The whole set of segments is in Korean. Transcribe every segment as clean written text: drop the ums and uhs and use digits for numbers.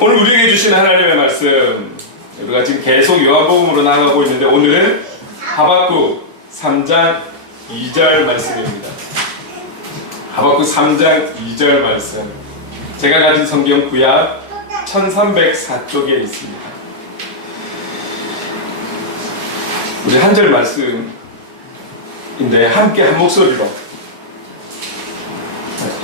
오늘 우리에게 주신 하나님의 말씀, 우리가 지금 계속 요한복음으로 나아가고 있는데 오늘은 하박국 3장 2절 말씀입니다. 하박국 3장 2절 말씀. 제가 가진 성경 구약 1304쪽에 있습니다. 우리 한 절 말씀인데 함께 한 목소리로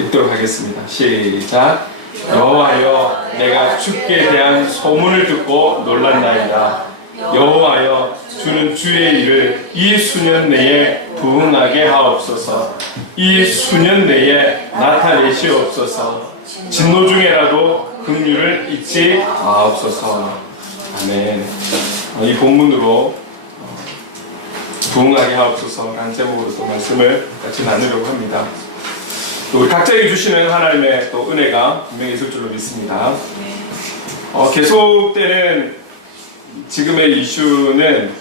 읽도록 하겠습니다. 시작. 여호와여, 내가 주께 대한 소문을 듣고 놀랐나이다. 여호와여, 주는 주의 일을 이 수년 내에 부응하게 하옵소서. 이 수년 내에 나타내시옵소서. 진노 중에라도 긍휼을 잊지 마옵소서. 아멘. 이 본문으로 부응하게 하옵소서라는 제목으로 또 말씀을 같이 나누려고 합니다. 우리 각자에게 주시는 하나님의 또 은혜가 분명히 있을 줄로 믿습니다. 계속되는 지금의 이슈는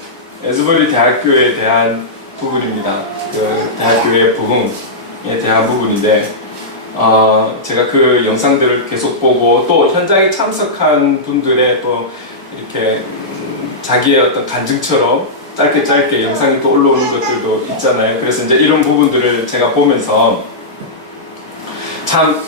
에즈버리 대학교에 대한 부분입니다. 그 대학교의 부흥에 대한 부분인데, 제가 그 영상들을 계속 보고 또 현장에 참석한 분들의 또 이렇게 자기의 어떤 간증처럼 짧게 영상이 또 올라오는 것들도 있잖아요. 그래서 이제 이런 부분들을 제가 보면서 참,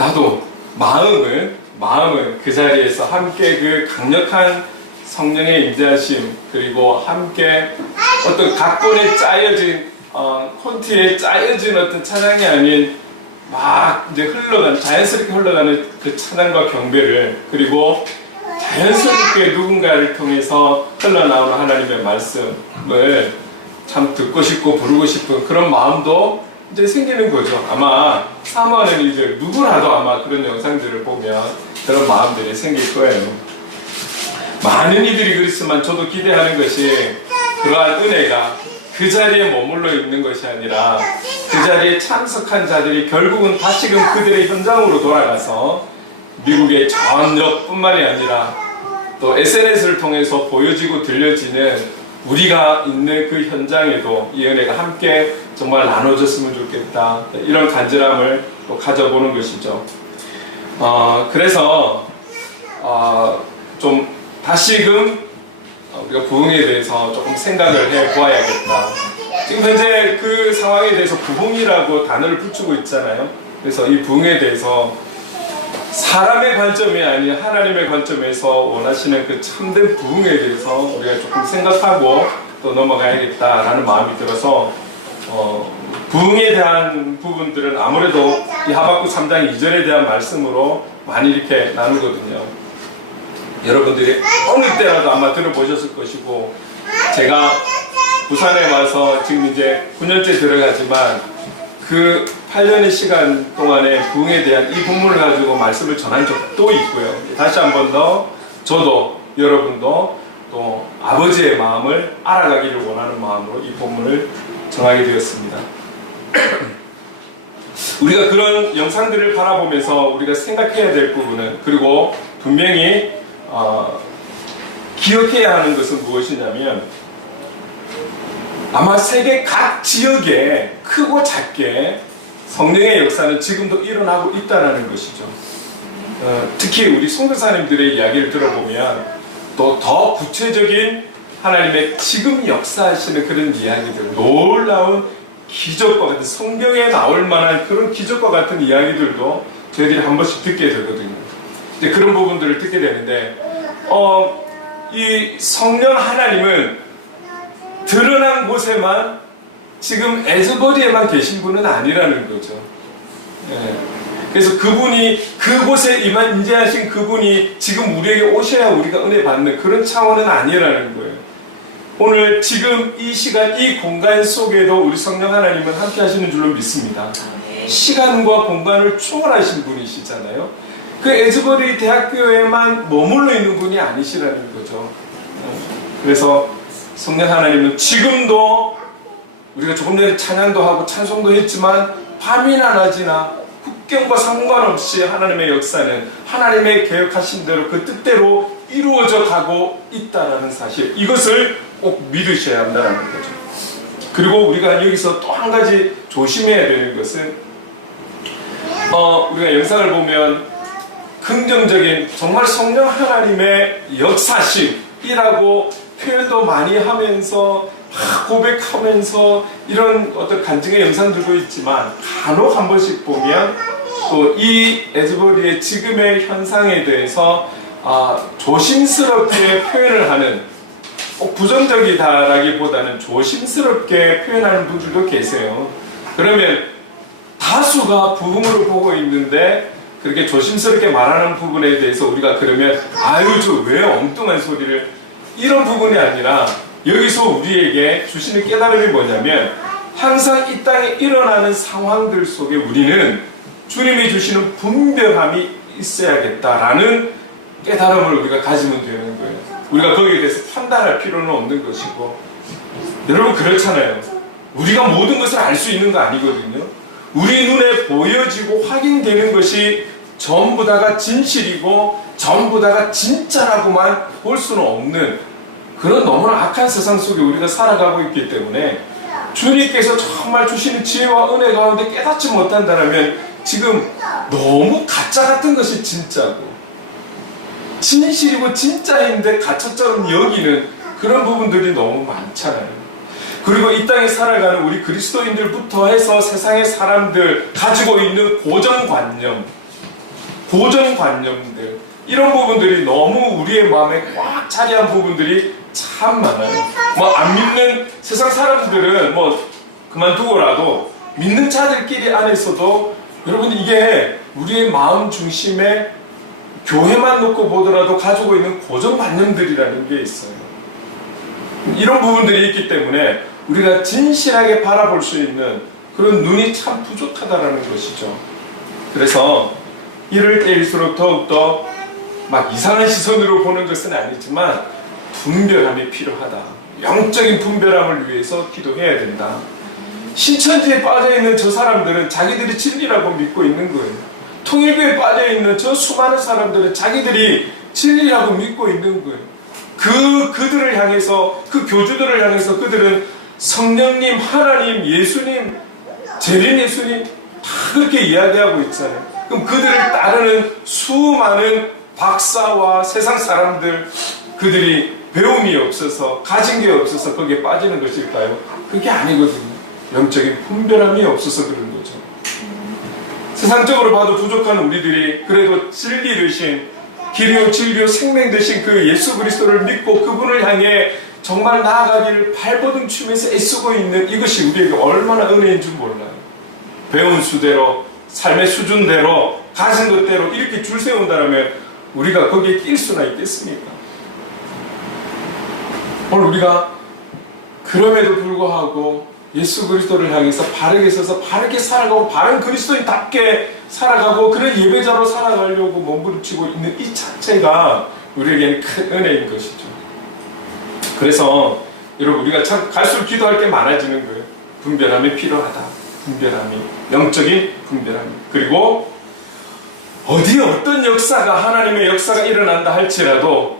나도 마음을 그 자리에서 함께 그 강력한 성령의 임재하심, 그리고 함께 어떤 각본에 짜여진, 콘티에 짜여진 어떤 찬양이 아닌 막 이제 자연스럽게 흘러가는 그 찬양과 경배를, 그리고 자연스럽게 누군가를 통해서 흘러나오는 하나님의 말씀을 참 듣고 싶고 부르고 싶은 그런 마음도 이제 생기는 거죠. 아마 사모하는 이들 누구라도 아마 그런 영상들을 보면 그런 마음들이 생길 거예요. 많은 이들이 그렇지만 저도 기대하는 것이 그러한 은혜가 그 자리에 머물러 있는 것이 아니라 그 자리에 참석한 자들이 결국은 다시금 그들의 현장으로 돌아가서 미국의 전역뿐만이 아니라 또 SNS를 통해서 보여지고 들려지는 우리가 있는 그 현장에도 이 은혜가 함께 정말 나눠졌으면 좋겠다, 이런 간절함을 또 가져보는 것이죠. 그래서 좀 다시금 우리가 부흥에 대해서 조금 생각을 해보아야겠다. 지금 현재 그 상황에 대해서 부흥이라고 단어를 붙이고 있잖아요. 그래서 이 부흥에 대해서 사람의 관점이 아닌 하나님의 관점에서 원하시는 그 참된 부흥에 대해서 우리가 조금 생각하고 또 넘어가야겠다라는 마음이 들어서 부흥에 대한 부분들은 아무래도 이 하박국 3장 2절에 대한 말씀으로 많이 이렇게 나누거든요. 여러분들이 어느 때라도 아마 들어보셨을 것이고, 제가 부산에 와서 지금 이제 9년째 들어가지만 그 8년의 시간 동안에 부흥에 대한 이 본문을 가지고 말씀을 전한 적도 있고요. 다시 한 번 더 저도 여러분도 또 아버지의 마음을 알아가기를 원하는 마음으로 이 본문을 정하게 되었습니다. 우리가 그런 영상들을 바라보면서 우리가 생각해야 될 부분은, 그리고 분명히 기억해야 하는 것은 무엇이냐면, 아마 세계 각 지역에 크고 작게 성령의 역사는 지금도 일어나고 있다는 것이죠. 특히 우리 선교사님들의 이야기를 들어보면 또 더 구체적인 하나님의 지금 역사하시는 그런 이야기들, 놀라운 기적과 같은, 성경에 나올 만한 그런 기적과 같은 이야기들도 저희들이 한 번씩 듣게 되거든요. 이제 그런 부분들을 듣게 되는데, 이 성령 하나님은 드러난 곳에만, 지금 에즈버리에만 계신 분은 아니라는 거죠. 그래서 그분이 그곳에 임재하신 그분이 지금 우리에게 오셔야 우리가 은혜 받는 그런 차원은 아니라는 거예요. 오늘 지금 이 시간 이 공간 속에도 우리 성령 하나님은 함께 하시는 줄로 믿습니다. 시간과 공간을 초월하신 분이시잖아요. 그 에즈버리 대학교에만 머물러 있는 분이 아니시라는 거죠. 그래서 성령 하나님은 지금도 우리가 조금 전에 찬양도 하고 찬송도 했지만 밤이나 낮이나 국경과 상관없이 하나님의 역사는 하나님의 계획하신 대로 그 뜻대로 이루어져 가고 있다는 사실, 이것을 꼭 믿으셔야 한다는 거죠. 그리고 우리가 여기서 또 한 가지 조심해야 되는 것은, 우리가 영상을 보면 긍정적인 정말 성령 하나님의 역사심이라고 표현도 많이 하면서 막 고백하면서 이런 어떤 간증의 영상들도 있지만 간혹 한 번씩 보면 또 이 에즈버리의 지금의 현상에 대해서 조심스럽게 표현을 하는, 꼭 부정적이다라기보다는 조심스럽게 표현하는 분들도 계세요. 그러면 다수가 부흥으로 보고 있는데 그렇게 조심스럽게 말하는 부분에 대해서 우리가 그러면 아유 저 왜 엉뚱한 소리를, 이런 부분이 아니라 여기서 우리에게 주시는 깨달음이 뭐냐면 항상 이 땅에 일어나는 상황들 속에 우리는 주님이 주시는 분별함이 있어야겠다라는 깨달음을 우리가 가지면 되는 거예요. 우리가 거기에 대해서 판단할 필요는 없는 것이고, 여러분 그렇잖아요. 우리가 모든 것을 알 수 있는 거 아니거든요. 우리 눈에 보여지고 확인되는 것이 전부 다가 진실이고 전부 다가 진짜라고만 볼 수는 없는 그런 너무나 악한 세상 속에 우리가 살아가고 있기 때문에 주님께서 정말 주시는 지혜와 은혜 가운데 깨닫지 못한다면 지금 너무 가짜 같은 것이 진짜고 진실이고 진짜인데 가짜처럼 여기는 그런 부분들이 너무 많잖아요. 그리고 이 땅에 살아가는 우리 그리스도인들부터 해서 세상의 사람들 가지고 있는 고정관념들, 이런 부분들이 너무 우리의 마음에 꽉 차리한 부분들이 참 많아요. 뭐 안 믿는 세상 사람들은 뭐 그만두고라도 믿는 자들끼리 안에서도 여러분 이게 우리의 마음 중심에 교회만 놓고 보더라도 가지고 있는 고정관념들이라는 게 있어요. 이런 부분들이 있기 때문에 우리가 진실하게 바라볼 수 있는 그런 눈이 참 부족하다는 것이죠. 그래서 이럴 때일수록 더욱더 막 이상한 시선으로 보는 것은 아니지만 분별함이 필요하다. 영적인 분별함을 위해서 기도해야 된다. 신천지에 빠져있는 저 사람들은 자기들이 진리라고 믿고 있는 거예요. 통일교에 빠져있는 저 수많은 사람들은 자기들이 진리라고 믿고 있는 거예요. 그들을 향해서, 그 교주들을 향해서 그들은 성령님, 하나님, 예수님, 재림 예수님 다 그렇게 이야기하고 있잖아요. 그럼 그들을 따르는 수많은 박사와 세상 사람들, 그들이 배움이 없어서, 가진 게 없어서 거기에 빠지는 것일까요? 그게 아니거든요. 영적인 분별함이 없어서 그런 거죠. 세상적으로 봐도 부족한 우리들이 그래도 진리 되신, 길이요 진리요 생명 되신 그 예수 그리스도를 믿고 그분을 향해 정말 나아가기를 발버둥 치면서 애쓰고 있는 이것이 우리에게 얼마나 은혜인 줄 몰라요. 배운 수대로, 삶의 수준대로, 가진 것대로 이렇게 줄 세운다면 우리가 거기에 낄 수나 있겠습니까? 오늘 우리가 그럼에도 불구하고 예수 그리스도를 향해서 바르게 서서 바르게 살아가고 바른 그리스도인답게 살아가고 그런 예배자로 살아가려고 몸부림치고 있는 이 자체가 우리에게는 큰 은혜인 것이죠. 그래서 여러분 우리가 참 갈수록 기도할 게 많아지는 거예요. 분별함이 필요하다. 분별함이, 영적인 분별함이. 그리고 어디에 어떤 역사가, 하나님의 역사가 일어난다 할지라도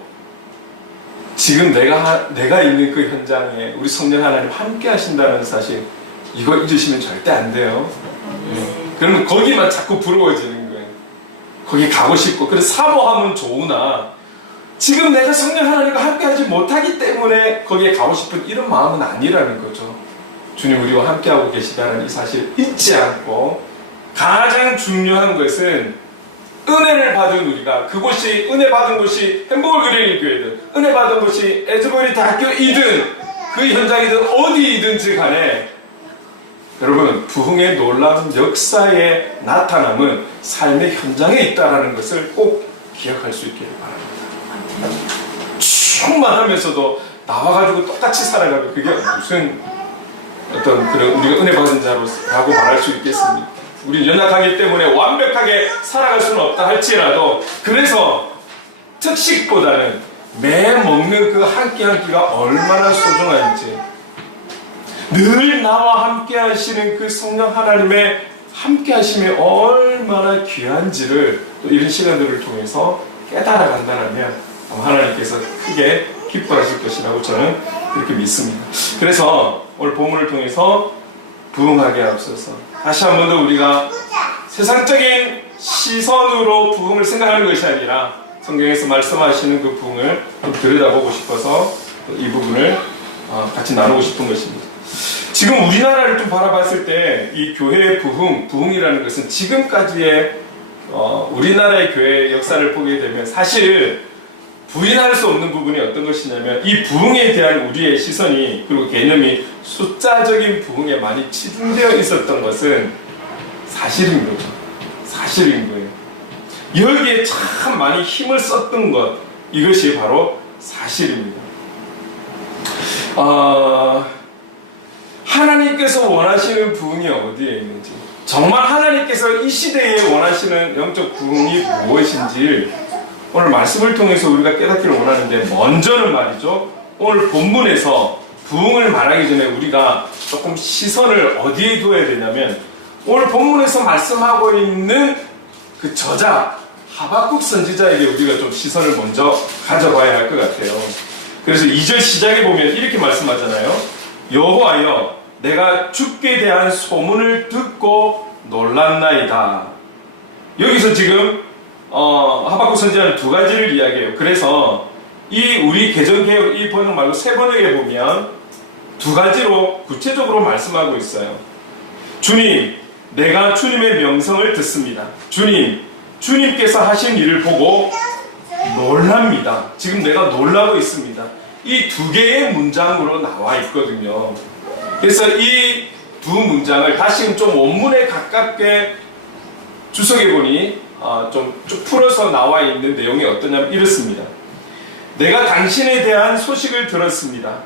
지금 내가 있는 그 현장에 우리 성령 하나님 함께 하신다는 사실, 이거 잊으시면 절대 안 돼요. 그러면 거기만 자꾸 부러워지는 거예요. 거기 가고 싶고, 그래서 사모하면 좋으나 지금 내가 성령 하나님과 함께 하지 못하기 때문에 거기에 가고 싶은 이런 마음은 아니라는 거죠. 주님 우리와 함께하고 계시다는 이 사실 잊지 않고, 가장 중요한 것은 은혜를 받은 우리가, 그곳이 은혜 받은 곳이 행복을 그리는 교회든 은혜 받은 곳이 에즈버리 대학교이든 그 현장이든 어디이든지 간에 여러분 부흥의 놀라운 역사의 나타남은 삶의 현장에 있다는 것을 꼭 기억할 수 있기를 바랍니다. 충만하면서도 나와가지고 똑같이 살아가면 그게 무슨 어떤 그런 우리가 은혜 받은 자로라고 말할 수 있겠습니까? 우리 연약하기 때문에 완벽하게 살아갈 수는 없다 할지라도, 그래서 특식보다는 매 먹는 그 한 끼 한 끼가 얼마나 소중한지, 늘 나와 함께 하시는 그 성령 하나님의 함께 하심이 얼마나 귀한지를 또 이런 시간들을 통해서 깨달아 간다면 하나님께서 크게 기뻐하실 것이라고 저는 그렇게 믿습니다. 그래서 오늘 본문을 통해서 부흥하게 앞서서 다시 한 번 더 우리가 세상적인 시선으로 부흥을 생각하는 것이 아니라 성경에서 말씀하시는 그 부흥을 좀 들여다보고 싶어서 이 부분을 같이 나누고 싶은 것입니다. 지금 우리나라를 좀 바라봤을 때 이 교회의 부흥이라는 것은 지금까지의 우리나라의 교회의 역사를 보게 되면 사실 부인할 수 없는 부분이 어떤 것이냐면 이 부흥에 대한 우리의 시선이 그리고 개념이 숫자적인 부흥에 많이 치중되어 있었던 것은 사실인 거죠. 사실인 거예요. 여기에 참 많이 힘을 썼던 것, 이것이 바로 사실입니다. 하나님께서 원하시는 부흥이 어디에 있는지, 정말 하나님께서 이 시대에 원하시는 영적 부흥이 무엇인지 오늘 말씀을 통해서 우리가 깨닫기를 원하는데, 먼저는 말이죠, 오늘 본문에서 부흥을 말하기 전에 우리가 조금 시선을 어디에 둬야 되냐면, 오늘 본문에서 말씀하고 있는 그 저자 하박국 선지자에게 우리가 좀 시선을 먼저 가져봐야 할 것 같아요. 그래서 2절 시작에 보면 이렇게 말씀하잖아요. 여호와여, 내가 주께 대한 소문을 듣고 놀랐나이다. 여기서 지금 하박국 선지자는 두 가지를 이야기해요. 그래서 이 우리 개정개혁 이 번역 말고 새 번역에 보면 두 가지로 구체적으로 말씀하고 있어요. 주님, 내가 주님의 명성을 듣습니다. 주님께서 하신 일을 보고 놀랍니다. 지금 내가 놀라고 있습니다. 이 두 개의 문장으로 나와 있거든요. 그래서 이 두 문장을 다시 좀 원문에 가깝게 주석해 보니 좀 쭉 풀어서 나와 있는 내용이 어떠냐면 이렇습니다. 내가 당신에 대한 소식을 들었습니다.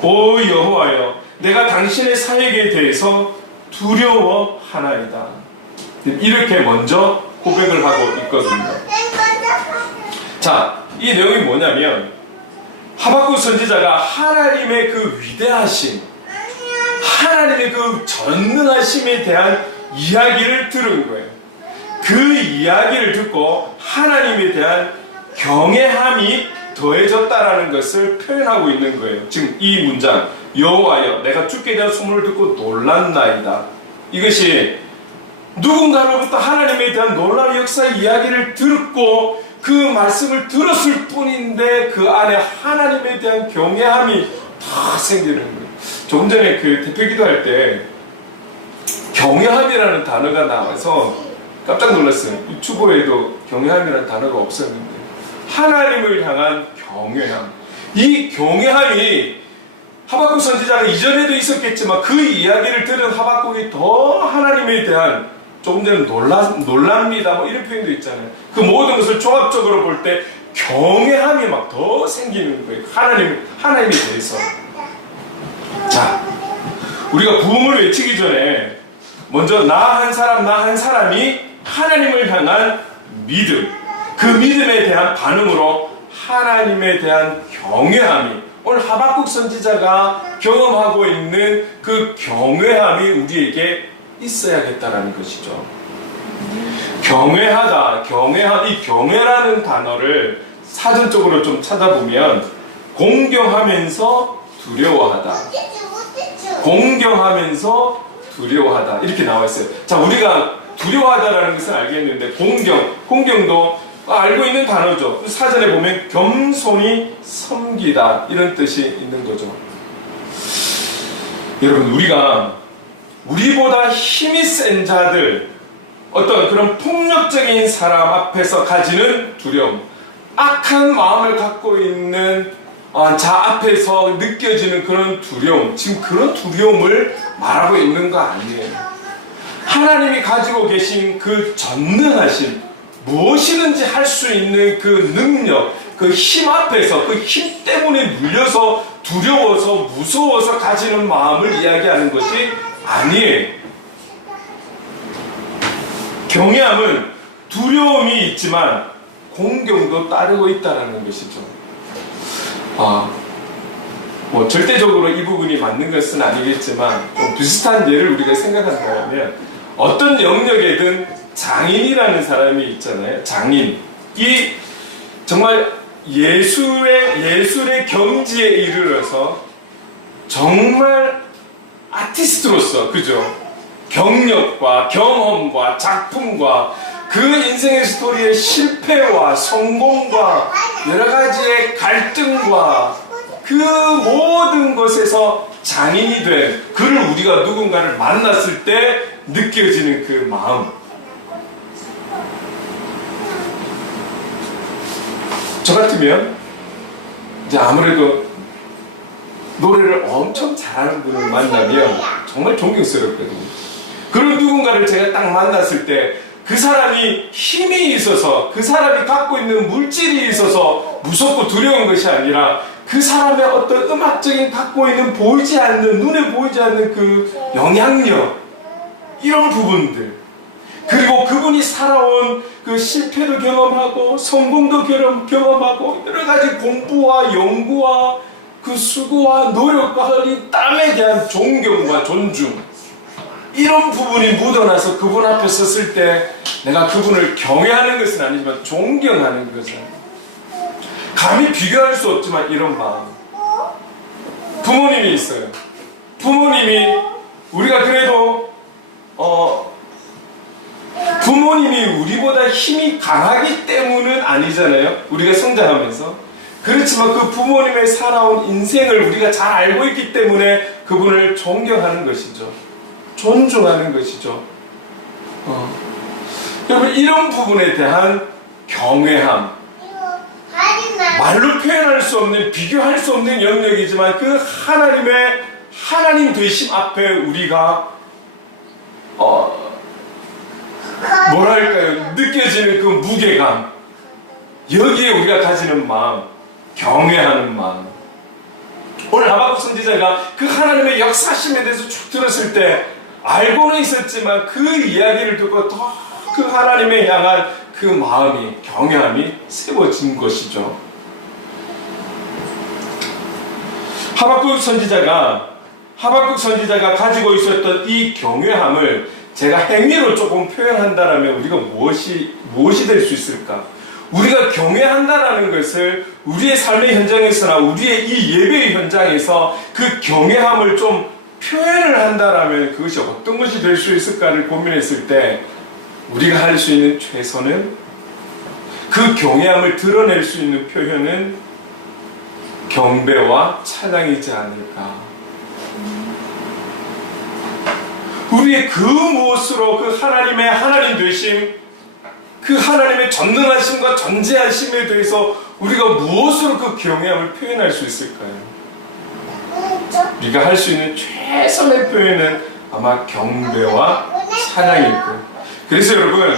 오 여호와여, 내가 당신의 사역에 대해서 두려워하나이다. 이렇게 먼저 고백을 하고 있거든요. 자, 이 내용이 뭐냐면 하박국 선지자가 하나님의 그 위대하심, 하나님의 그 전능하심에 대한 이야기를 들은 거예요. 그 이야기를 듣고 하나님에 대한 경외함이 더해졌다라는 것을 표현하고 있는 거예요. 지금 이 문장, 여호와여, 내가 주께 대한 소문을 듣고 놀랐나이다. 이것이 누군가로부터 하나님에 대한 놀라운 역사의 이야기를 듣고 그 말씀을 들었을 뿐인데 그 안에 하나님에 대한 경외함이 다 생기는 거예요. 조금 전에 그 대표 기도할 때 경외함이라는 단어가 나와서 깜짝 놀랐어요. 유튜브에도 경외함이라는 단어가 없었는데 하나님을 향한 경외함, 이 경외함이 하박국 선지자가 이전에도 있었겠지만 그 이야기를 들은 하박국이 더 하나님에 대한 조금 전에 놀랍니다 뭐 이런 표현도 있잖아요. 그 모든 것을 종합적으로 볼 때 경외함이 막 더 생기는 거예요. 하나님에 대해서. 자, 우리가 부흥을 외치기 전에 먼저 나 한 사람이 하나님을 향한 믿음, 그 믿음에 대한 반응으로 하나님에 대한 경외함이, 오늘 하박국 선지자가 경험하고 있는 그 경외함이 우리에게 있어야겠다라는 것이죠. 이 경외라는 단어를 사전적으로 좀 찾아보면 공경하면서 두려워하다, 공경하면서 두려워하다 이렇게 나와 있어요. 자, 우리가 두려워하다라는 것은 알겠는데 공경도 알고 있는 단어죠. 사전에 보면 겸손히 섬기다 이런 뜻이 있는 거죠. 여러분, 우리보다 힘이 센 자들, 어떤 그런 폭력적인 사람 앞에서 가지는 두려움, 악한 마음을 갖고 있는 자 앞에서 느껴지는 그런 두려움, 지금 그런 두려움을 말하고 있는 거 아니에요. 하나님이 가지고 계신 그 전능하신, 무엇이든지 할 수 있는 그 능력, 그 힘 앞에서, 그 힘 때문에 눌려서 두려워서 무서워서 가지는 마음을 이야기하는 것이 아니에요. 경외함은 두려움이 있지만 공경도 따르고 있다는 것이죠. 뭐 절대적으로 이 부분이 맞는 것은 아니겠지만 좀 비슷한 예를 우리가 생각한다면, 어떤 영역에든 장인이라는 사람이 있잖아요. 장인. 이 정말 예술의 경지에 이르러서 정말 아티스트로서, 그죠? 경력과 경험과 작품과 그 인생의 스토리의 실패와 성공과 여러 가지의 갈등과 그 모든 것에서 장인이 된 그를 우리가 누군가를 만났을 때 느껴지는 그 마음. 저 같으면 이제 아무래도 노래를 엄청 잘하는 분을 만나면 정말 존경스럽거든요. 그런 누군가를 제가 딱 만났을 때 그 사람이 힘이 있어서, 그 사람이 갖고 있는 물질이 있어서 무섭고 두려운 것이 아니라 그 사람의 어떤 음악적인 갖고 있는 보이지 않는, 눈에 보이지 않는 그 영향력, 이런 부분들, 그리고 그분이 살아온 그 실패도 경험하고 성공도 경험하고 여러 가지 공부와 연구와 그 수고와 노력과 흘린 땀에 대한 존경과 존중, 이런 부분이 묻어나서 그분 앞에 섰을 때 내가 그분을 경외하는 것은 아니지만 존경하는 것은, 감히 비교할 수 없지만 이런 마음. 부모님이 있어요. 부모님이 우리가 그래도 부모님이 우리보다 힘이 강하기 때문은 아니잖아요. 우리가 성장하면서. 그렇지만 그 부모님의 살아온 인생을 우리가 잘 알고 있기 때문에 그분을 존경하는 것이죠. 존중하는 것이죠. 여러분, 이런 부분에 대한 경외함, 말로 표현할 수 없는, 비교할 수 없는 영역이지만 그 하나님의 하나님 되심 앞에 우리가 뭐랄까요, 느껴지는 그 무게감, 여기에 우리가 가지는 마음, 경외하는 마음. 오늘 하박국 선지자가 그 하나님의 역사심에 대해서 쭉 들었을 때 알고는 있었지만 그 이야기를 듣고 더 그 하나님에 향한 그 마음이, 경외함이 세워진 것이죠. 하박국 선지자가 가지고 있었던 이 경외함을 제가 행위로 조금 표현한다면 우리가 무엇이 될 수 있을까? 우리가 경외한다라는 것을 우리의 삶의 현장에서나 우리의 이 예배의 현장에서 그 경외함을 좀 표현을 한다라면 그것이 어떤 것이 될 수 있을까를 고민했을 때 우리가 할 수 있는 최선은, 그 경외함을 드러낼 수 있는 표현은 경배와 찬양이지 않을까. 우리의 그 무엇으로 그 하나님의 하나님 되심, 그 하나님의 전능하심과 전지하심에 대해서 우리가 무엇으로 그 경외함을 표현할 수 있을까요? 우리가 할 수 있는 최선의 표현은 아마 경배와 찬양일 거예요. 그래서 여러분,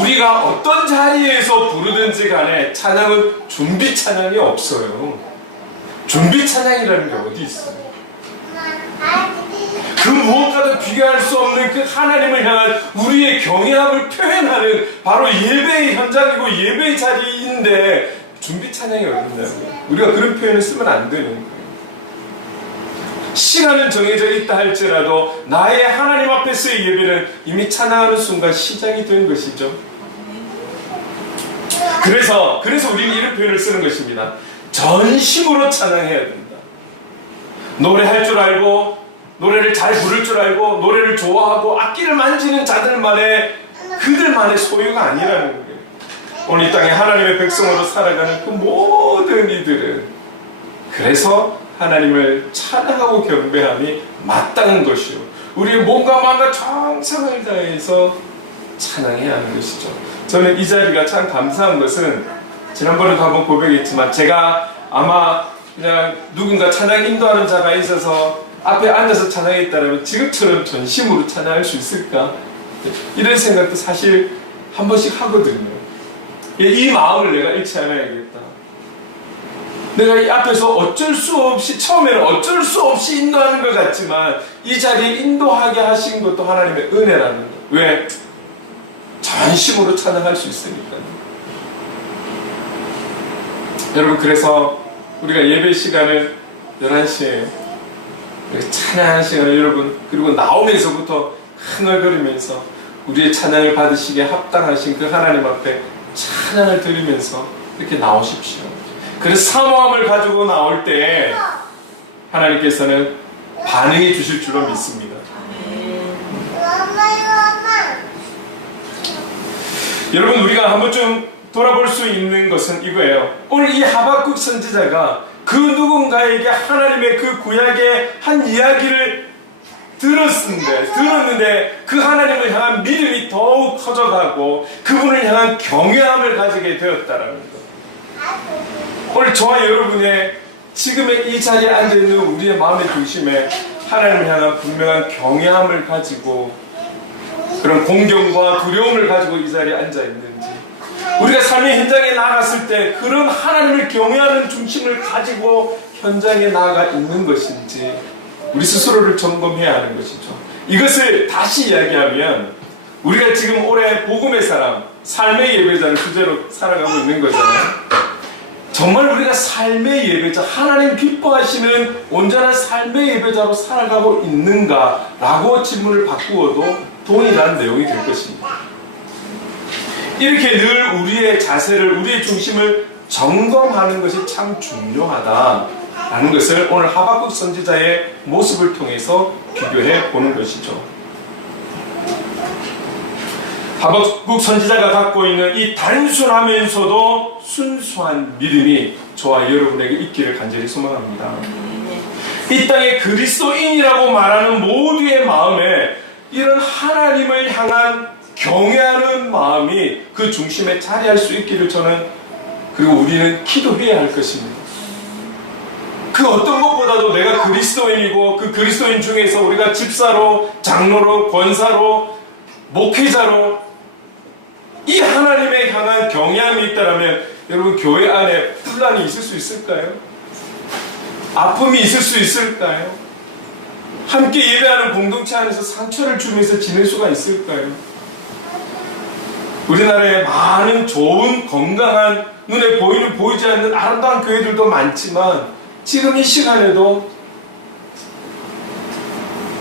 우리가 어떤 자리에서 부르든지 간에 찬양은 준비 찬양이 없어요. 준비 찬양이라는 게 어디 있어요? 그 무엇과도 비교할 수 없는 그 하나님을 향한 우리의 경외함을 표현하는 바로 예배의 현장이고 예배의 자리인데 준비 찬양이 어딨냐고요. 우리가 그런 표현을 쓰면 안 되는 거예요. 시간은 정해져 있다 할지라도 나의 하나님 앞에서의 예배는 이미 찬양하는 순간 시작이 된 것이죠. 그래서 우리는 이런 표현을 쓰는 것입니다. 전심으로 찬양해야 된다. 노래할 줄 알고, 노래를 잘 부를 줄 알고, 노래를 좋아하고 악기를 만지는 자들만의, 그들만의 소유가 아니라는 거예요. 오늘 이 땅에 하나님의 백성으로 살아가는 그 모든 이들은 그래서 하나님을 찬양하고 경배함이 마땅한 것이요, 우리의 몸과 마음과 정성을 다해서 찬양해야 하는 것이죠. 저는 이 자리가 참 감사한 것은, 지난번에도 한번 고백했지만 제가 아마 그냥 누군가 찬양 인도하는 자가 있어서 앞에 앉아서 찬양했다면 지금처럼 전심으로 찬양할 수 있을까? 이런 생각도 사실 한 번씩 하거든요. 이 마음을 내가 잃지 않아야겠다. 내가 이 앞에서 어쩔 수 없이, 처음에는 어쩔 수 없이 인도하는 것 같지만 이 자리에 인도하게 하신 것도 하나님의 은혜라는 것. 왜? 전심으로 찬양할 수 있으니까요. 여러분, 그래서 우리가 예배 시간은 11시에 찬양하는 시간을 여러분, 그리고 나오면서부터 흥얼거리면서 우리의 찬양을 받으시기에 합당하신 그 하나님 앞에 찬양을 드리면서 이렇게 나오십시오. 그래서 사모함을 가지고 나올 때 하나님께서는 반응해 주실 줄로 믿습니다. 여러분, 우리가 한번 좀 돌아볼 수 있는 것은 이거예요. 오늘 이 하박국 선지자가 그 누군가에게 하나님의 그 구약의 한 이야기를 들었는데 그 하나님을 향한 믿음이 더욱 커져가고 그분을 향한 경외함을 가지게 되었다라는 것. 오늘 저와 여러분의 지금의 이 자리에 앉아있는 우리의 마음의 중심에 하나님을 향한 분명한 경외함을 가지고 그런 공경과 두려움을 가지고 이 자리에 앉아있는지, 우리가 삶의 현장에 나갔을 때 그런 하나님을 경외하는 중심을 가지고 현장에 나아가 있는 것인지 우리 스스로를 점검해야 하는 것이죠. 이것을 다시 이야기하면 우리가 지금 올해 복음의 사람, 삶의 예배자를 주제로 살아가고 있는 거잖아요. 정말 우리가 삶의 예배자, 하나님 기뻐하시는 온전한 삶의 예배자로 살아가고 있는가라고 질문을 바꾸어도 동일한 내용이 될 것입니다. 이렇게 늘 우리의 자세를, 우리의 중심을 점검하는 것이 참 중요하다라는 것을 오늘 하박국 선지자의 모습을 통해서 비교해 보는 것이죠. 하박국 선지자가 갖고 있는 이 단순하면서도 순수한 믿음이 저와 여러분에게 있기를 간절히 소망합니다. 이 땅의 그리스도인이라고 말하는 모두의 마음에 이런 하나님을 향한 경외하는 마음이 그 중심에 자리할 수 있기를 저는, 그리고 우리는 기도해야 할 것입니다. 그 어떤 것보다도 내가 그리스도인이고 그 그리스도인 중에서 우리가 집사로, 장로로, 권사로, 목회자로 이 하나님에 향한 경외함이 있다면 여러분, 교회 안에 분란이 있을 수 있을까요? 아픔이 있을 수 있을까요? 함께 예배하는 공동체 안에서 상처를 주면서 지낼 수가 있을까요? 우리나라에 많은 좋은, 건강한, 눈에 보이는 보이지 않는 아름다운 교회들도 많지만 지금 이 시간에도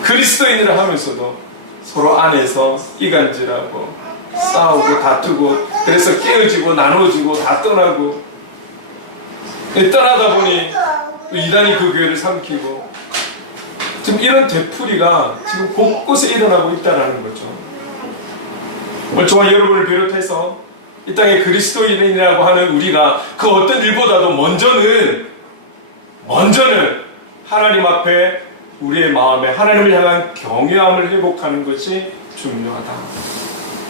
그리스도인이라 하면서도 서로 안에서 이간질하고 싸우고 다투고, 그래서 깨어지고 나눠지고 다 떠나고, 떠나다 보니 이단이 그 교회를 삼키고, 지금 이런 되풀이가 지금 곳곳에 일어나고 있다는 거죠. 오늘 저와 여러분을 비롯해서 이 땅의 그리스도인이라고 하는 우리가 그 어떤 일보다도 먼저는 하나님 앞에 우리의 마음에 하나님을 향한 경외함을 회복하는 것이 중요하다.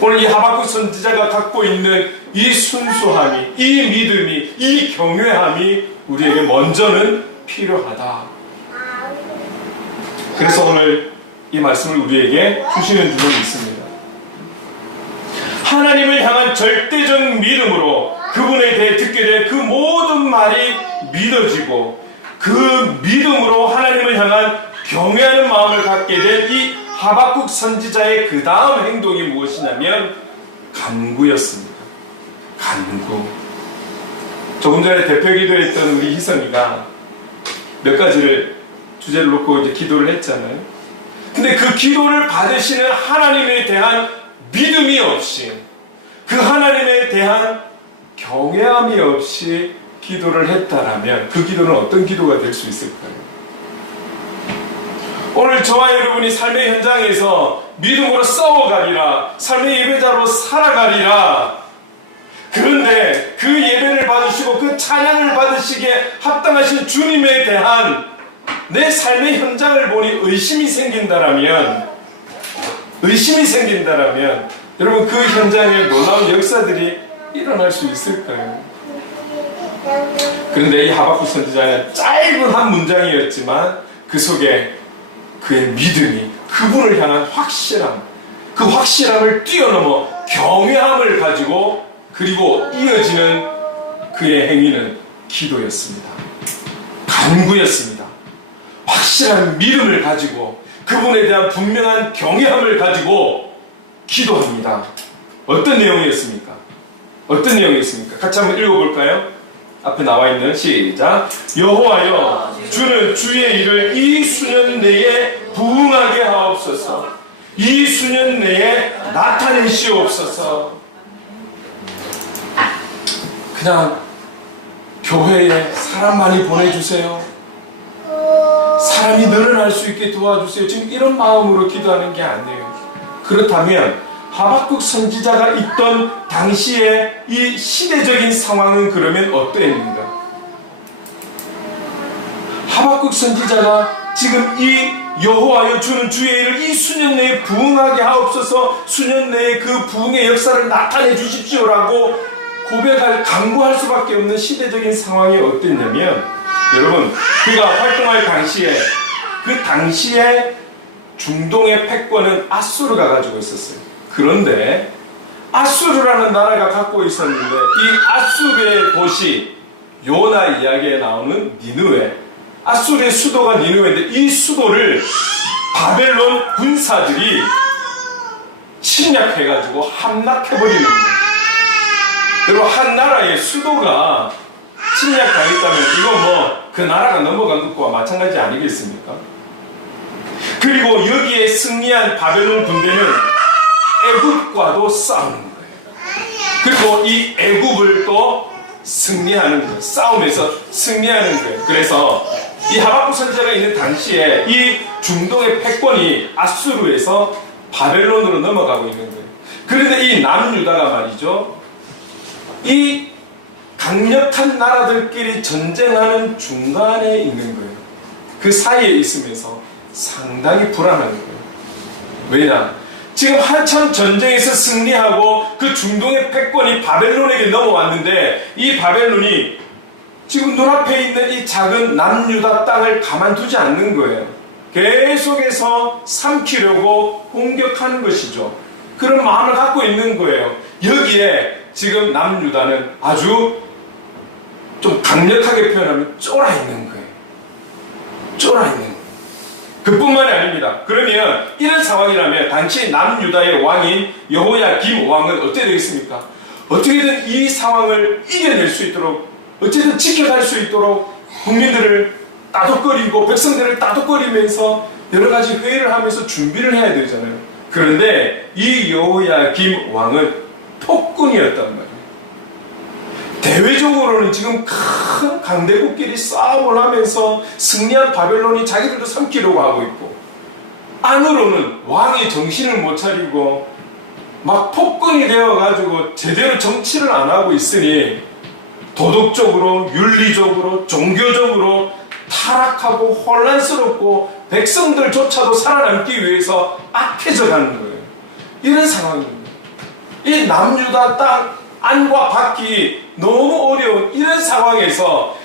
오늘 이 하박국 선지자가 갖고 있는 이 순수함이, 이 믿음이, 이 경외함이 우리에게 먼저는 필요하다. 그래서 오늘 이 말씀을 우리에게 주시는 줄로 믿습니다. 하나님을 향한 절대적 믿음으로 그분에 대해 듣게 된 그 모든 말이 믿어지고, 그 믿음으로 하나님을 향한 경외하는 마음을 갖게 된 이 하박국 선지자의 그 다음 행동이 무엇이냐면 간구였습니다. 간구. 조금 전에 대표 기도했던 우리 희성이가 몇 가지를 주제를 놓고 이제 기도를 했잖아요. 근데 그 기도를 받으시는 하나님에 대한 믿음이 없이, 그 하나님에 대한 경외함이 없이 기도를 했다라면 그 기도는 어떤 기도가 될 수 있을까요? 오늘 저와 여러분이 삶의 현장에서 믿음으로 싸워가리라, 삶의 예배자로 살아가리라. 그런데 그 예배를 받으시고 그 찬양을 받으시기에 합당하신 주님에 대한 내 삶의 현장을 보니 의심이 생긴다라면 여러분, 그 현장에 놀라운 역사들이 일어날 수 있을까요? 그런데 이 하박국 선지자는 짧은 한 문장이었지만 그 속에 그의 믿음이, 그분을 향한 확실함, 그 확실함을 뛰어넘어 경외함을 가지고, 그리고 이어지는 그의 행위는 기도였습니다. 간구였습니다. 확실한 믿음을 가지고, 그분에 대한 분명한 경외함을 가지고 기도합니다. 어떤 내용이었습니까? 같이 한번 읽어볼까요? 앞에 나와 있는, 시작. 여호와여, 주는 주의 일을 이 수년 내에 부응하게 하옵소서. 이 수년 내에 나타내시옵소서. 그냥 교회에 사람 많이 보내주세요. 사람이 늘어날 수 있게 도와주세요. 지금 이런 마음으로 기도하는 게 아니에요. 그렇다면 하박국 선지자가 있던 당시의 이 시대적인 상황은 그러면 어떠했는가? 하박국 선지자가 지금 이 여호와여 주는 주의 일을 이 수년 내에 부응하게 하옵소서, 수년 내에 그 부응의 역사를 나타내 주십시오라고 강구할 수밖에 없는 시대적인 상황이 어땠냐면, 여러분, 그가 활동할 당시에 그 당시에 중동의 패권은 아수르가 가지고 있었어요. 그런데 아수르라는 나라가 갖고 있었는데 이 아수르의 도시, 요나 이야기에 나오는 니느웨, 아수르의 수도가 니느웨인데 이 수도를 바벨론 군사들이 침략해가지고 함락해버리는 거예요. 여러분, 한 나라의 수도가 침략당했다면 이거 그 나라가 넘어간 것과 마찬가지 아니겠습니까? 그리고 여기에 승리한 바벨론 군대는 애굽과도 싸우는 거예요. 그리고 이 애굽을 또 승리하는 거예요. 싸움에서 승리하는 거예요. 그래서 이 하박국 선지자가 있는 당시에 이 중동의 패권이 아수르에서 바벨론으로 넘어가고 있는 거예요. 그런데 이 남유다가 말이죠, 이 강력한 나라들끼리 전쟁하는 중간에 있는 거예요. 그 사이에 있으면서 상당히 불안한 거예요. 왜냐? 지금 한참 전쟁에서 승리하고 그 중동의 패권이 바벨론에게 넘어왔는데 이 바벨론이 지금 눈앞에 있는 이 작은 남유다 땅을 가만두지 않는 거예요. 계속해서 삼키려고 공격하는 것이죠. 그런 마음을 갖고 있는 거예요. 여기에 지금 남유다는 아주 좀 강력하게 표현하면 쫄아 있는 거예요. 쫄아 있는 거예요. 그뿐만이 아닙니다. 그러면 이런 상황이라면 당시 남유다의 왕인 여호야김 왕은 어떻게 되겠습니까? 어떻게든 이 상황을 이겨낼 수 있도록, 어쨌든 지켜갈 수 있도록 국민들을 따독거리고 백성들을 따독거리면서 여러 가지 회의를 하면서 준비를 해야 되잖아요. 그런데 이 여호야김 왕은 폭군이었단 말이에요. 대외적으로는 지금 큰 강대국끼리 싸움을 하면서 승리한 바벨론이 자기들도 삼키려고 하고 있고, 안으로는 왕이 정신을 못 차리고 막 폭군이 되어가지고 제대로 정치를 안 하고 있으니 도덕적으로, 윤리적으로, 종교적으로 타락하고 혼란스럽고 백성들조차도 살아남기 위해서 악해져 가는 거예요. 이런 상황입니다. 이 남유다 땅 안과 밖이 너무 어려운 이런 상황에서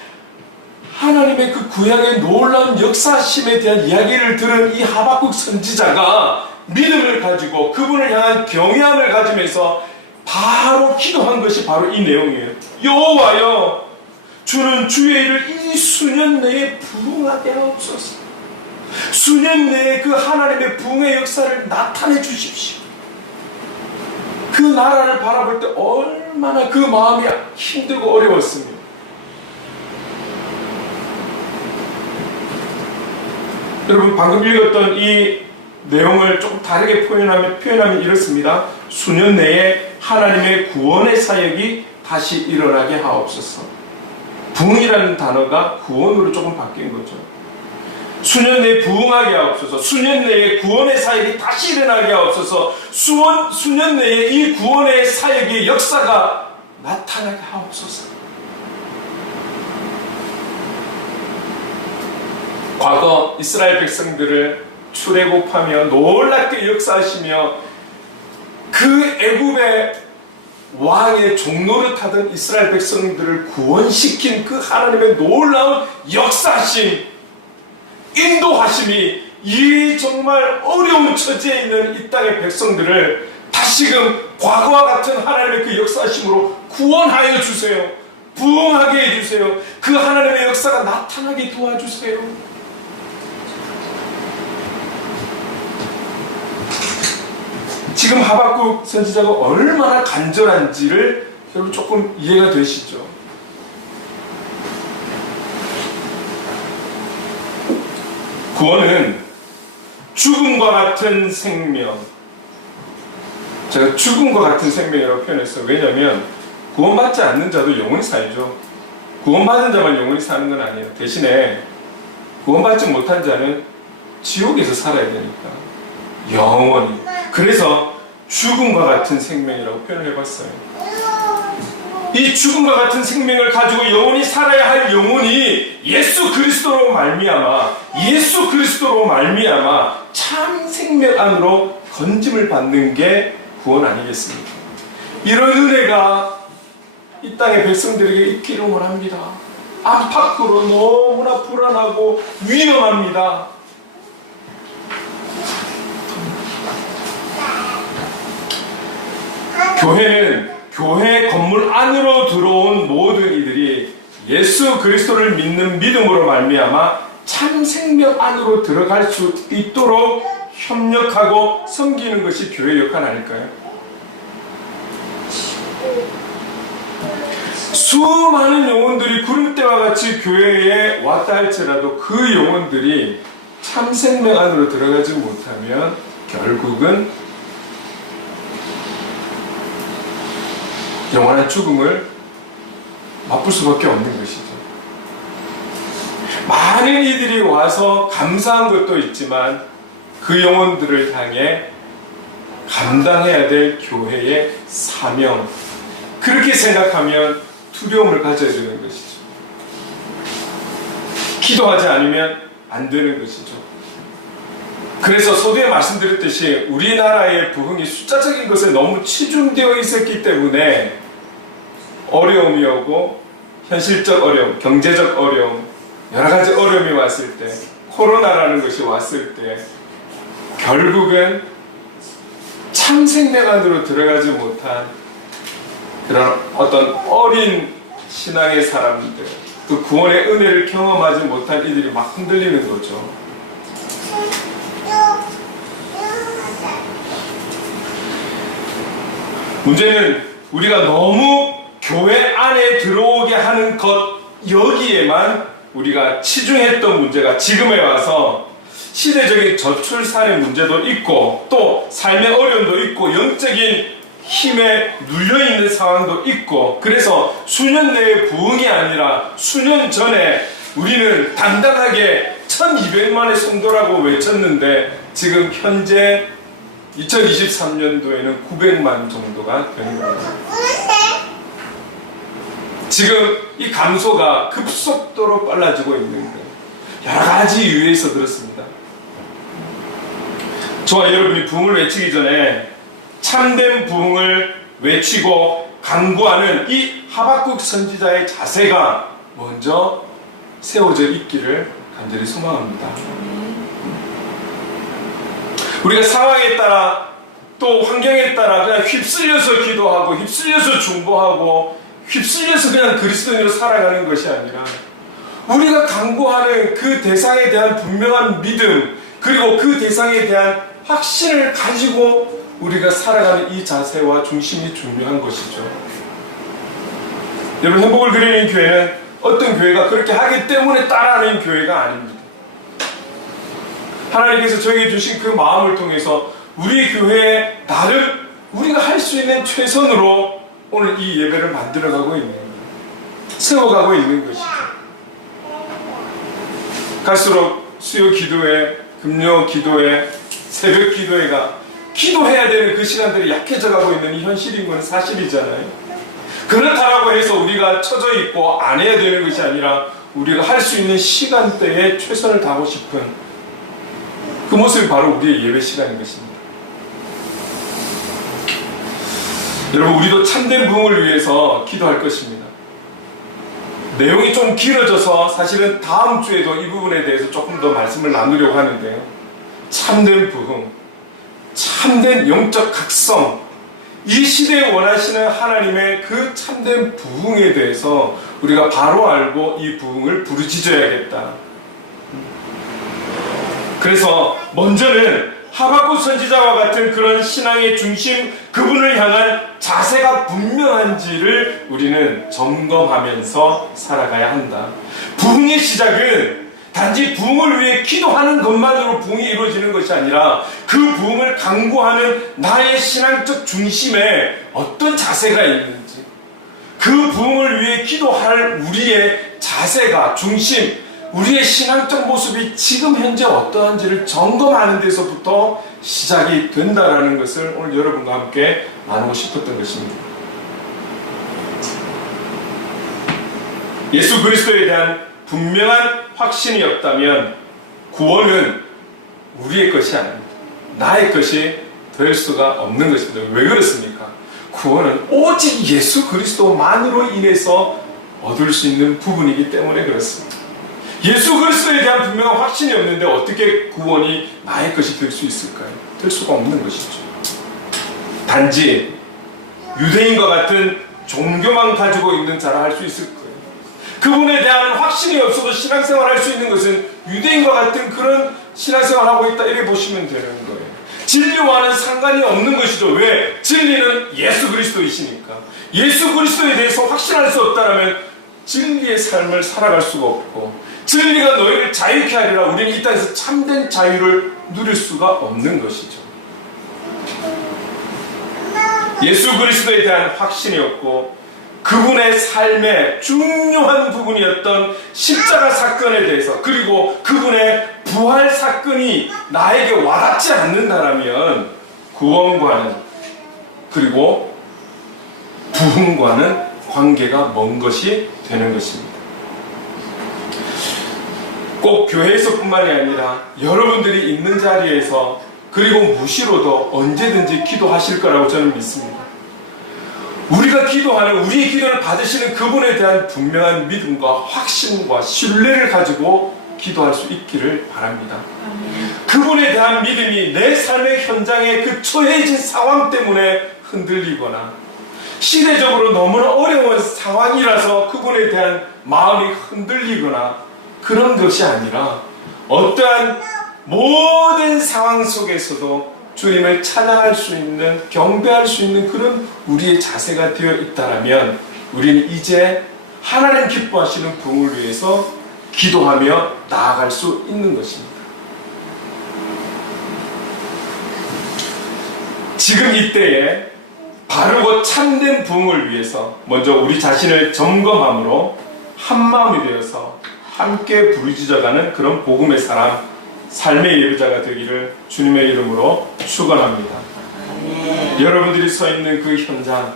하나님의 그 구약의 놀라운 역사심에 대한 이야기를 들은 이 하박국 선지자가 믿음을 가지고 그분을 향한 경외함을 가지면서 바로 기도한 것이 바로 이 내용이에요. 여호와여, 주는 주의 일을 이 수년 내에 부응하게 하옵소서. 수년 내에 그 하나님의 부응의 역사를 나타내 주십시오. 그 나라를 바라볼 때 얼마나 그 마음이 힘들고 어려웠습니다. 여러분, 방금 읽었던 이 내용을 조금 다르게 표현하면 이렇습니다. 수년 내에 하나님의 구원의 사역이 다시 일어나게 하옵소서. 부흥이라는 단어가 구원으로 조금 바뀐 거죠. 수년 내에 부흥하게 하옵소서. 수년 내에 구원의 사역이 다시 일어나게 하옵소서. 수년 내에 이 구원의 사역의 역사가 나타나게 하옵소서. 과거 이스라엘 백성들을 출애굽하며 놀랍게 역사하시며 그 애굽의 왕의 종노릇하던 이스라엘 백성들을 구원시킨 그 하나님의 놀라운 역사심, 인도하심이 이 정말 어려운 처지에 있는 이 땅의 백성들을 다시금 과거와 같은 하나님의 그 역사심으로 구원하여 주세요. 부흥하게 해주세요. 그 하나님의 역사가 나타나게 도와주세요. 지금 하박국 선지자가 얼마나 간절한지를 여러분 조금 이해가 되시죠? 구원은 죽음과 같은 생명. 제가 죽음과 같은 생명이라고 표현했어요. 왜냐하면 구원받지 않는 자도 영원히 살죠. 구원받은 자만 영원히 사는 건 아니에요. 대신에 구원받지 못한 자는 지옥에서 살아야 되니까 영원히. 그래서 죽음과 같은 생명이라고 표현을 해봤어요. 이 죽음과 같은 생명을 가지고 영원히 살아야 할 영혼이 예수 그리스도로 말미암아 참 생명 안으로 건짐을 받는 게 구원 아니겠습니까? 이런 은혜가 이 땅의 백성들에게 있기를 원합니다. 안팎으로 너무나 불안하고 위험합니다. 교회는 교회 건물 안으로 들어온 모든 이들이 예수 그리스도를 믿는 믿음으로 말미암아 참 생명 안으로 들어갈 수 있도록 협력하고 섬기는 것이 교회 역할 아닐까요? 수많은 영혼들이 구름대와 같이 교회에 왔다 할지라도 그 영혼들이 참 생명 안으로 들어가지 못하면 결국은 영원한 죽음을 맛볼 수밖에 없는 것이죠. 많은 이들이 와서 감사한 것도 있지만 그 영혼들을 향해 감당해야 될 교회의 사명, 그렇게 생각하면 두려움을 가져야 되는 것이죠. 기도하지 않으면 안 되는 것이죠. 그래서 서두에 말씀드렸듯이 우리나라의 부흥이 숫자적인 것에 너무 치중되어 있었기 때문에 어려움이 오고 현실적 어려움, 경제적 어려움, 여러 가지 어려움이 왔을 때, 코로나라는 것이 왔을 때 결국은 참 생명 안으로 들어가지 못한 그런 어떤 어린 신앙의 사람들, 그 구원의 은혜를 경험하지 못한 이들이 막 흔들리는 거죠. 문제는 우리가 너무 교회 안에 들어오게 하는 것, 여기에만 우리가 치중했던 문제가 지금에 와서 시대적인 저출산의 문제도 있고 또 삶의 어려움도 있고 영적인 힘에 눌려있는 상황도 있고, 그래서 수년 내에 부흥이 아니라 수년 전에 우리는 당당하게 1200만의 성도라고 외쳤는데 지금 현재 2023년도에는 900만 정도가 되는 겁니다. 지금 이 감소가 급속도로 빨라지고 있는 거예요. 여러 가지 이유에서 그렇습니다. 저와 여러분이 부흥을 외치기 전에 참된 부흥을 외치고 강구하는 이 하박국 선지자의 자세가 먼저 세워져 있기를 간절히 소망합니다. 우리가 상황에 따라 또 환경에 따라 그냥 휩쓸려서 기도하고 휩쓸려서 중보하고 휩쓸려서 그냥 그리스도인으로 살아가는 것이 아니라 우리가 강구하는 그 대상에 대한 분명한 믿음, 그리고 그 대상에 대한 확신을 가지고 우리가 살아가는 이 자세와 중심이 중요한 것이죠. 여러분, 행복을 그리는 교회는 어떤 교회가 그렇게 하기 때문에 따라하는 교회가 아닙니다. 하나님께서 저에게 주신 그 마음을 통해서 우리 교회에 나름 우리가 할 수 있는 최선으로 오늘 이 예배를 만들어가고 있는 거예요. 세워가고 있는 것이죠. 갈수록 수요 기도회, 금요 기도회, 새벽 기도회가 기도해야 되는 그 시간들이 약해져 가고 있는 이 현실인 건 사실이잖아요. 그렇다라고 해서 우리가 처져 있고 안 해야 되는 것이 아니라 우리가 할 수 있는 시간대에 최선을 다하고 싶은 그 모습이 바로 우리의 예배 시간인 것입니다. 여러분, 우리도 참된 부흥을 위해서 기도할 것입니다. 내용이 좀 길어져서 사실은 다음 주에도 이 부분에 대해서 조금 더 말씀을 나누려고 하는데요. 참된 부흥, 참된 영적 각성, 이 시대에 원하시는 하나님의 그 참된 부흥에 대해서 우리가 바로 알고 이 부흥을 부르짖어야겠다. 그래서 먼저는 하박국 선지자와 같은 그런 신앙의 중심, 그분을 향한 자세가 분명한지를 우리는 점검하면서 살아가야 한다. 부흥의 시작은 단지 부흥을 위해 기도하는 것만으로 부흥이 이루어지는 것이 아니라 그 부흥을 강구하는 나의 신앙적 중심에 어떤 자세가 있는지, 그 부흥을 위해 기도할 우리의 자세가, 중심, 우리의 신앙적 모습이 지금 현재 어떠한지를 점검하는 데서부터 시작이 된다라는 것을 오늘 여러분과 함께 나누고 싶었던 것입니다. 예수 그리스도에 대한 분명한 확신이 없다면 구원은 우리의 것이 아닙니다. 나의 것이 될 수가 없는 것입니다. 왜 그렇습니까? 구원은 오직 예수 그리스도만으로 인해서 얻을 수 있는 부분이기 때문에 그렇습니다. 예수 그리스도에 대한 분명한 확신이 없는데 어떻게 구원이 나의 것이 될 수 있을까요? 될 수가 없는 것이죠. 단지 유대인과 같은 종교만 가지고 있는 자라 할 수 있을 거예요. 그분에 대한 확신이 없어도 신앙생활 할 수 있는 것은 유대인과 같은 그런 신앙생활 하고 있다 이렇게 보시면 되는 거예요. 진리와는 상관이 없는 것이죠. 왜? 진리는 예수 그리스도이시니까. 예수 그리스도에 대해서 확신할 수 없다면 진리의 삶을 살아갈 수가 없고, 진리가 너희를 자유케 하리라, 우리는 이 땅에서 참된 자유를 누릴 수가 없는 것이죠. 예수 그리스도에 대한 확신이 없고 그분의 삶의 중요한 부분이었던 십자가 사건에 대해서, 그리고 그분의 부활 사건이 나에게 와닿지 않는다라면 구원과는, 그리고 부흥과는 관계가 먼 것이 되는 것입니다. 꼭 교회에서뿐만이 아니라 여러분들이 있는 자리에서, 그리고 무시로도 언제든지 기도하실 거라고 저는 믿습니다. 우리가 기도하는, 우리의 기도를 받으시는 그분에 대한 분명한 믿음과 확신과 신뢰를 가지고 기도할 수 있기를 바랍니다. 그분에 대한 믿음이 내 삶의 현장에 그 처해진 상황 때문에 흔들리거나, 시대적으로 너무나 어려운 상황이라서 그분에 대한 마음이 흔들리거나 그런 것이 아니라, 어떠한 모든 상황 속에서도 주님을 찬양할 수 있는, 경배할 수 있는 그런 우리의 자세가 되어 있다면 우리는 이제 하나님 기뻐하시는 부흥을 위해서 기도하며 나아갈 수 있는 것입니다. 지금 이때에 바르고 참된 부흥을 위해서 먼저 우리 자신을 점검함으로 한마음이 되어서 함께 부르짖어가는 그런 복음의 사람, 삶의 예배자가 되기를 주님의 이름으로 축원합니다. 여러분들이 서 있는 그 현장,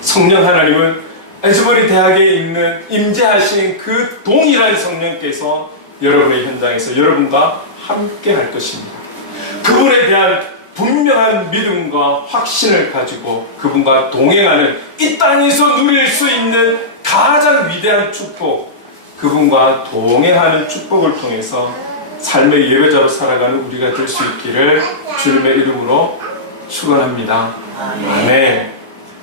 성령 하나님은 에스버리 대학에 있는 임재하신 그 동일한 성령께서 여러분의 현장에서 여러분과 함께 할 것입니다. 그분에 대한 분명한 믿음과 확신을 가지고 그분과 동행하는, 이 땅에서 누릴 수 있는 가장 위대한 축복, 그분과 동행하는 축복을 통해서 삶의 예배자로 살아가는 우리가 될 수 있기를 주님의 이름으로 축원합니다. 아멘.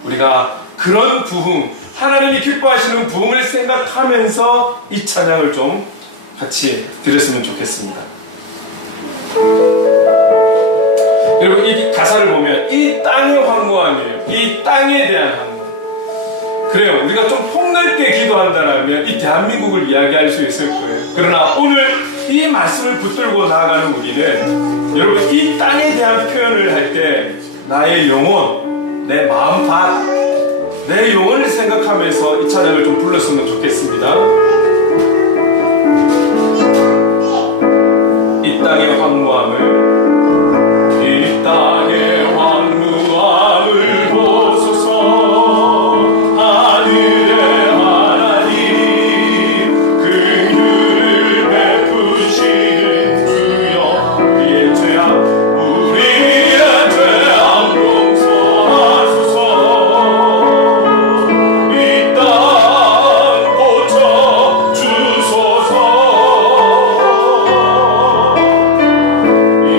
우리가 그런 부흥, 하나님이 기뻐하시는 부흥을 생각하면서 이 찬양을 좀 같이 드렸으면 좋겠습니다. 여러분, 이 가사를 보면 이 땅의 황무함이에요. 이 땅에 대한 황무함. 그래요. 우리가 좀 폭넓게 기도한다면 이 대한민국을 이야기할 수 있을 거예요. 그러나 오늘 이 말씀을 붙들고 나아가는 우리는, 여러분, 이 땅에 대한 표현을 할 때 나의 영혼, 내 마음밭, 내 영혼을 생각하면서 이 찬양을 좀 불렀으면 좋겠습니다. 이 땅의 황무함을, 이 땅의 황무함을 보소서. 하늘의 하나님, 긍휼을 베푸시는 주여, 우리의 죄악, 우리의 죄악 용서하소서. 이 땅 고쳐 주소서. 이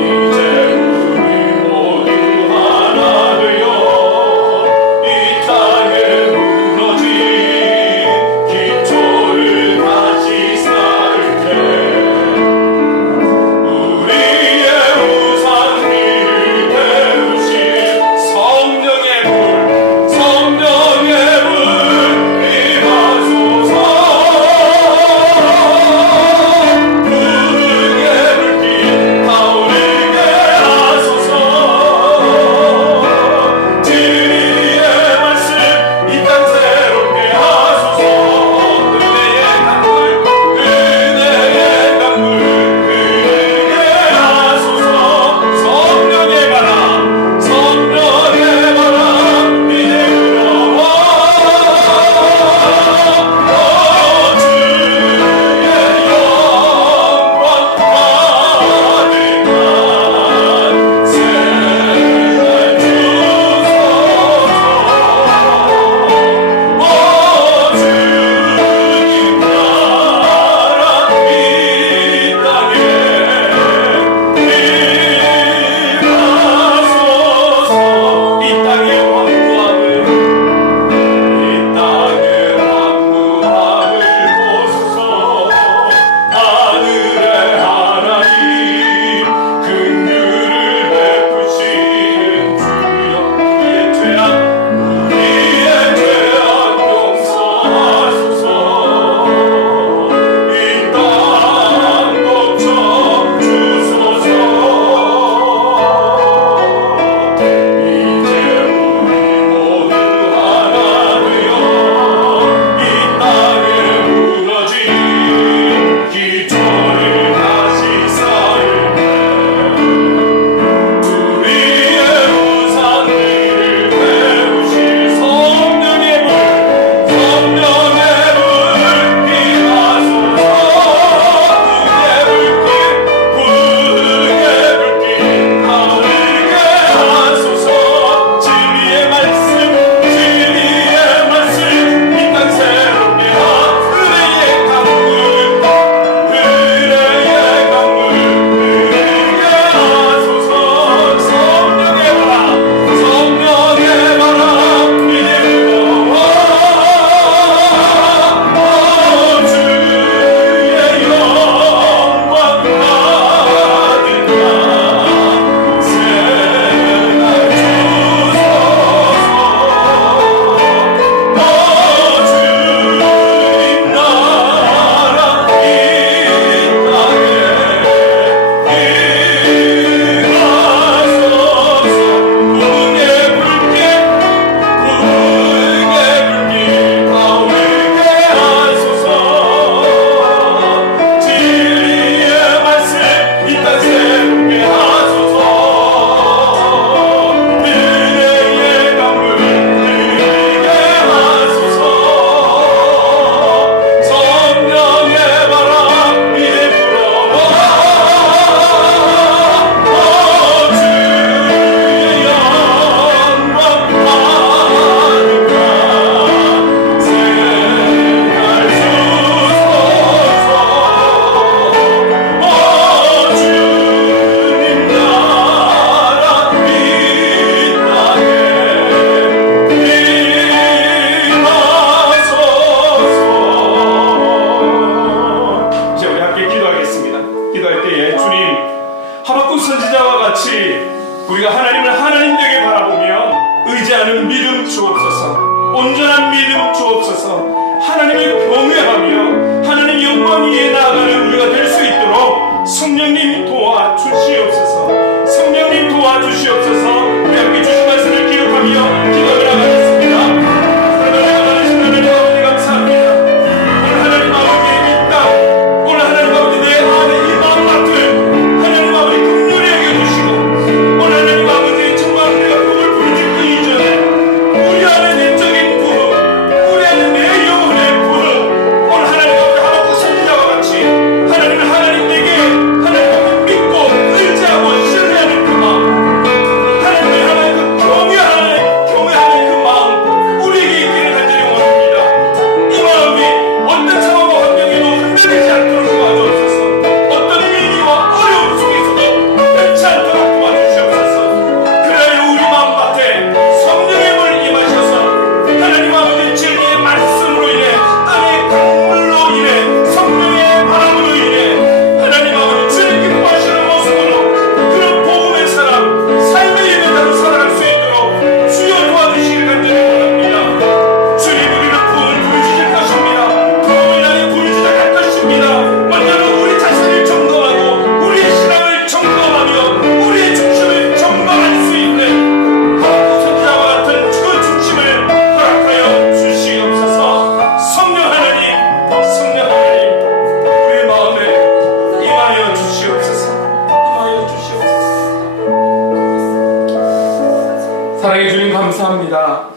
하나님 감사합니다.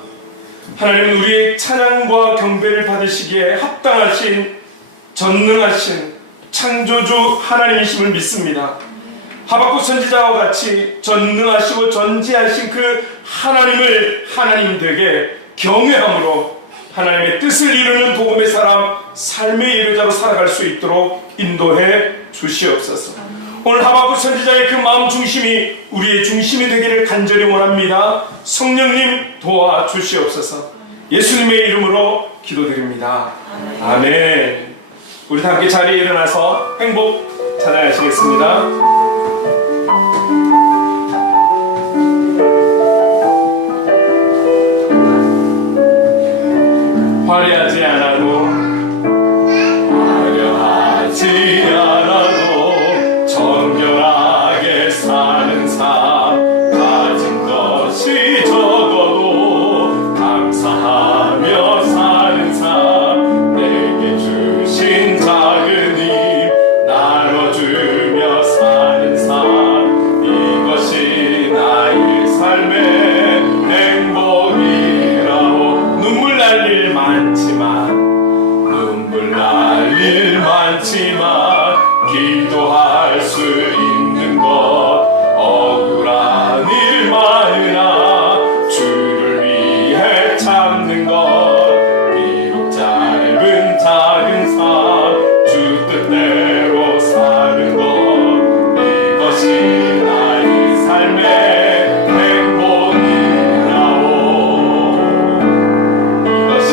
하나님은 우리의 찬양과 경배를 받으시기에 합당하신 전능하신 창조주 하나님이심을 믿습니다. 하박국 선지자와 같이 전능하시고 전지하신 그 하나님을 하나님 되게 경외함으로 하나님의 뜻을 이루는 복음의 사람, 삶의 예배자로 살아갈 수 있도록 인도해 주시옵소서. 오늘 하박국 선지자의 그 마음 중심이 우리의 중심이 되기를 간절히 원합니다. 성령님 도와주시옵소서. 예수님의 이름으로 기도드립니다. 아멘. 우리 다 함께 자리에 일어나서 행복 찬양하시겠습니다. 화려하지 않아도 정결하게 사는 삶, 가진 것이 적어도 감사하며 사는 삶, 내게 주신 작은 힘 나눠주며 사는 삶, 이것이 나의 삶의 행복이라오. 눈물 날 일 많지만 기도할 수 있는 것, 억울한 일 많으나 주를 위해 참는 것, 비록 짧은 작은 삶 주 뜻대로 사는 것, 이것이 나의 삶의 행복이라오. 이것이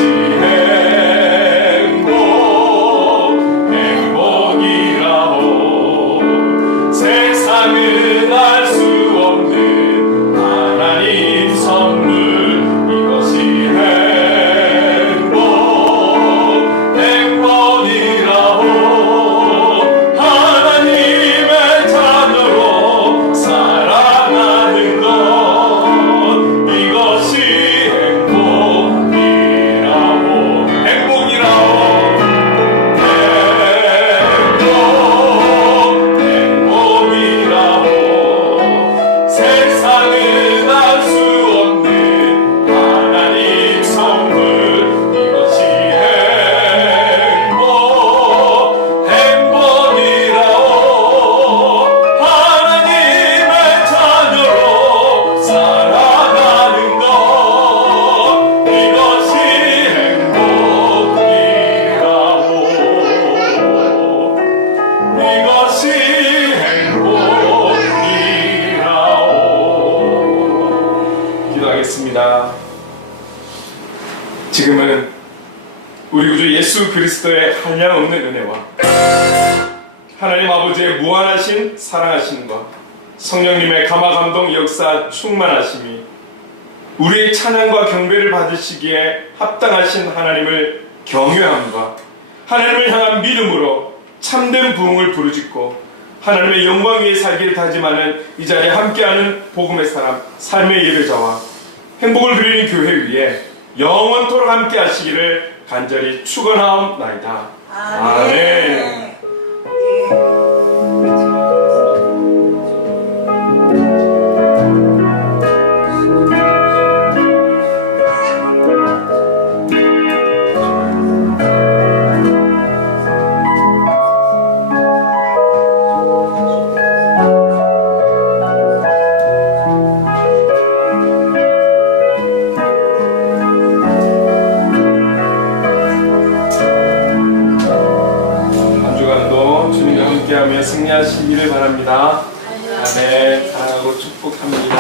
세상은 알 수 없는 하나님 선물, 이것이 행복이라오. 하나님의 자녀로 살아가는 것, 이것이 행복이라오. 세상은 알 수 없는 하나님 선물, 이것이 행복이라오. 하나님의 자녀로 살아가는 것, 이것이 행복이라오. 이것이 기도하겠습니다. 지금은 우리 구주 예수 그리스도의 한량없는 은혜와 하나님 아버지의 무한하신 사랑하심과 성령님의 감화감동 역사 충만하심이 우리의 찬양과 경배를 받으시기에 합당하신 하나님을 경외함과 하나님을 향한 믿음으로 참된 부흥을 부르짖고 하나님의 영광 위에 살기를 다짐하는 이 자리에 함께하는 복음의 사람, 삶의 예배자와 행복을 누리는 교회 위에 영원토록 함께 하시기를 간절히 축원하옵나이다. 아멘. 함께하며 승리하시기를 바랍니다. 아멘. 사랑하고 축복합니다.